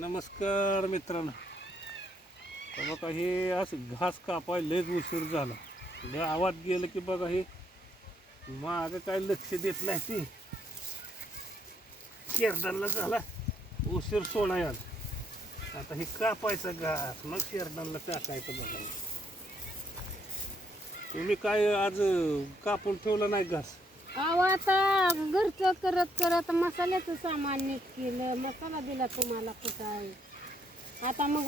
नमस्कार मित्रांनो. तर बघा हे असं घास कापाय लयच उशीर झाला. गावात गेलं की बघा हे मागं काय लक्ष देत नाही ती शेरडांना झाला उशीर सोडाय आज. आता हे कापायचं घास मग शेरडांना टाकायचं. बघा तुम्ही काय आज कापून ठेवला नाही घास? अहो आता घरचं करत करत मसाल्याचं सामान नीट केलं, मसाला दिला तुम्हाला कुठं आहे. आता मग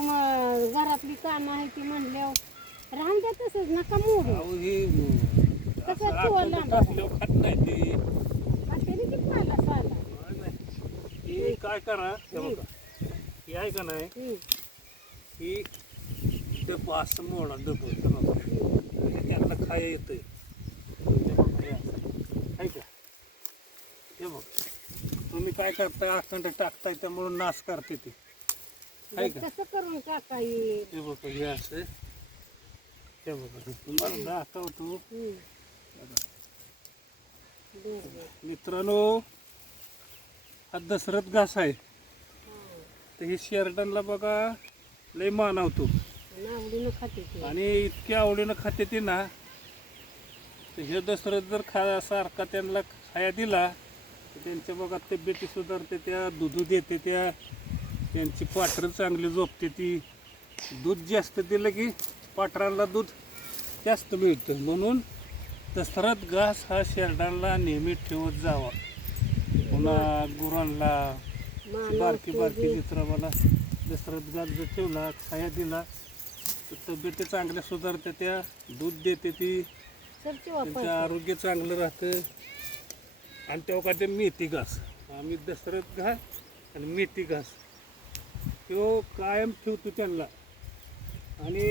घरातली कामं आहे ती म्हणल्यावर राहून द्या तसंच, नका मोडू. अहो हे कसं असं ठेवलं आपण टाकल्यावर खात नाही ते. त्याने किती पाला साला. हे काय करा, हे बघा हे आहे का नाही, ही डब असं मोडा डब त्यांना खाया येतंय. आहे का? हे बघ तुम्ही काय करताय, अखंड टाकताय त्यामुळं नाश करते ते. आहे का? कसं करून टाका येईल. हे बघ हे असं, हे बघा तुम्हाला दाखवतो. मित्रांनो हा दशरथ घास आहे. तर हे शेरडांना बघा लय मानवतो आवडीनं खाते ते. आणि इतक्या आवडीनं खाते ते ना. तर हे दशरथ जर सारखा त्यांना खाया दिला तर त्यांच्या बघा तब्येती सुधारते, त्या दूध देते, त्यांची पाखरं चांगली झोपते ती. दूध जास्त दिलं की पाखरांना दूध जास्त मिळतं. म्हणून दशरथ घास हा शेरडांना नेहमी ठेवत जावा. पुन्हा गुरांना बारकी बारकी मित्राला दशरथ घास जर ठेवला, खाया दिला तर तब्येती चांगल्या सुधारते, त्या दूध देते ती, त्यांचं आरोग्य चांगलं राहतं. आणि तेव्हा का ते मेथी घास, आम्ही दशरथ घास आणि मेथी घास तो कायम ठेवतो त्यांना. आणि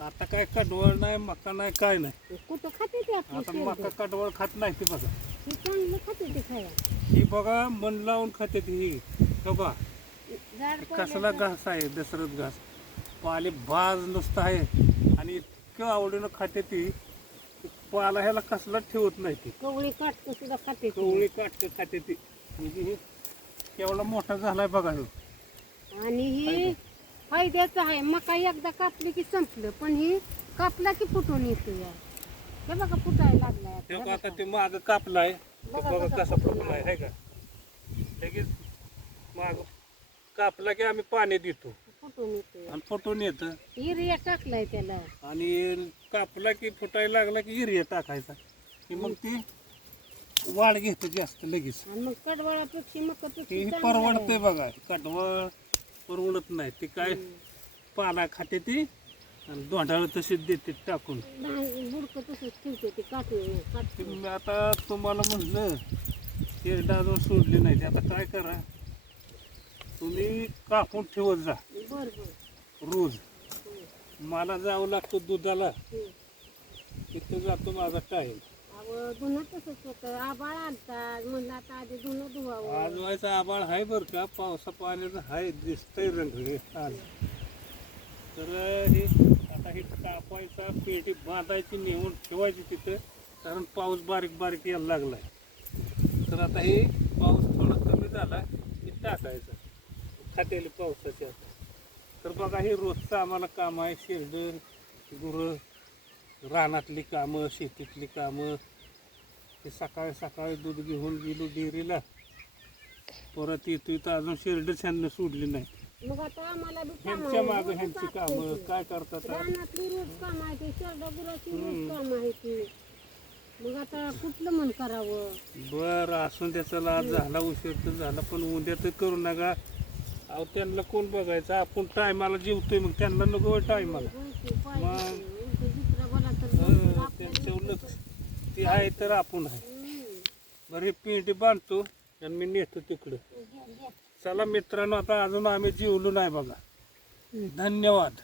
आता काय कडवळ नाही, मका नाही, काय नाही. कुठं खाते ते आपली आता शेरडं. मका कडवळ खात नाही ते. बघा हे चांगलं खाते ते खाया. ही बघा मन लावून खाते ती. ही बघा झाड कसला घास आहे दशरथ घास. पाले भाज नुसतं आहे आणि इतकं आवडीनं खाते ती. पाला ह्याला कसला ठेवत नाही ती. कवळी काटकं सुद्धा खाते ती. कवळी काटक खाते ती. म्हणजे हे केवढा मोठा झालाय बघा ह्यो. आणि ही फायद्याचं आहे. मका एकदा कापली की संपलं, पण ही कापला की फुटून येतो. हे बघा फुटायला लागलाय हे आता. बघा आता ते माग कापलाय, ते बघा कसा फुटलाय आहे का. लगेच माग कापला की आम्ही पाणी देतो फुटून येतो. आणि फुटून येतं. युरिया टाकलाय त्याला. आणि कापला की फुटायला लागला की युरिया टाकायचा की मग ती वाढ घेते जास्त लगेच. आणि मग कडवळापेक्षा हे मकापेक्षा परवडते बघा. कडवळ परवडत नाही. ती काय पाला खाते ती आणि दोंडाळ तशीच देते टाकून. बुडकं तसंच ठेवते ते काटून. ते मी आता तुम्हाला म्हणलं शेरडा अजून सोडली नाही. ते आता काय करा, तुम्ही कापून ठेवत जा बर बर. रोज. मला जावं लागतं दुधाला, तिथं जातो माझा टाईम. अहो धुणं तसंच होतं. आबाळ आणतात म्हणलं आता आधी धुणं धुवावं. आज व्हायचं आबाळ आहे बरं का, पावसा पाण्याचं आहे, दिसतंय रंग हे आज. तर हे आता हे कापायचा, पेटी बांधायची, नेऊन ठेवायची तिथं, कारण पाऊस बारीक बारीक यायला लागलाय. तर आता हे पाऊस थोडा कमी झाला की टाकायचं खातेली पावसाच्या. तर बघा हे रोजचं आम्हाला काम आहे. शेरडं, गुरं, रानातली कामं, शेतीतली कामं. ते सकाळी सकाळी दूध घेऊन गेलो डेअरीला, परत येतो इथं अजून शेरडं छान सोडली नाही. मग आता आम्हाला बी काम ह्यांच्या आहे. मागं रोज ह्यांची कापते कामं ती. काय करतात. रानातली रोज काम आहे ते. शेरडा गुराची रोज काम आहे ती. मग आता कुठलं मन करावं. बरं असून त्याचा आज झाला उशीर तर झाला, पण उद्या तर करू नका. अहो त्यांना कोण बघायचं, आपण टायमाला जेवतोय, मग त्यांना नको टायमाला. दुसरा बोला तर त्यांच्यावर लक्ष ती आहे तर आपण आहे. बरं हे पेंटी बांधतो आणि मी नेतो तिकडं. चला मित्रांनो, आता अजून आम्ही जेवलो नाही बघा. धन्यवाद.